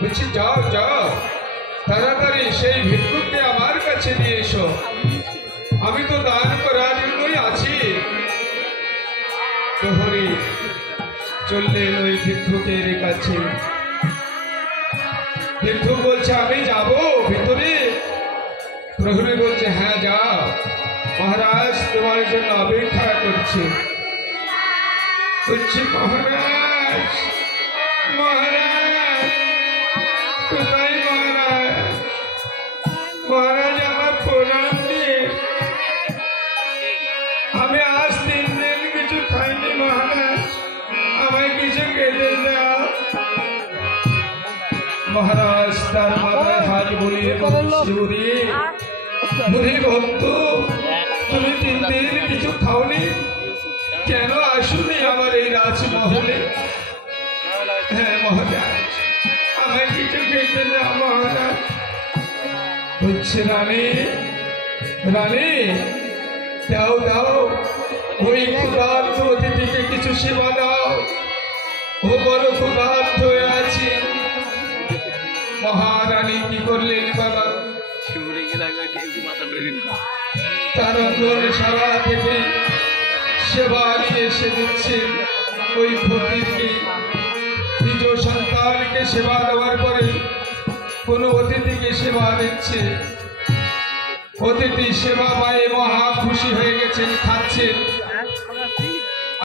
বলছি যাও যাও, তাড়াতাড়ি সেই ভিক্ষুককে আমার কাছে নিয়ে এসো, আমি তো দান করার জন্যই আছি। প্রহরী চললেন ওই ভিক্ষুকের কাছে। ভিক্ষুক বলছে আমি যাব ভিতরে। প্রহরী বলছে হ্যাঁ যাও, মহারাজ তোমার জন্য অপেক্ষা করছে। বলছে মহারাজ, মহারাজ কোথায় মহারাজ? মহারাজ আমার প্রণাম দিন, আমি আজ 3 দিন কিছু খাইনি মহারাজ, আমায় কিছু খেতে দাও। মহারাজ তার মাথায় হাত বুলিয়ে বলছে বুড়ি ভক্ত, তুমি 3 দিন কিছু খাওনি, কেন আসুনি আমার এই রাজমহলে? হ্যাঁ মহারাজ, আমায় কিছু খেতে দাও মহারাজ। বলছে রানী, রানী দাও দাও, ওই ক্ষুধার্ত অতিথিকে কিছু সেবা দাও, ও বড় ক্ষুধার্ত হয়ে আছে। মহারানী কি করলেন বাবা, তার সারা থেকে সেবা নিয়ে এসে দিচ্ছেন ওই ফকিরকে। নিজ সন্তানকে সেবা দেওয়ার পরে কোন অতিথিকে সেবা দিচ্ছে। অতিথি সেবা পায়ে মহা খুশি হয়ে গেছেন, খাচ্ছেন।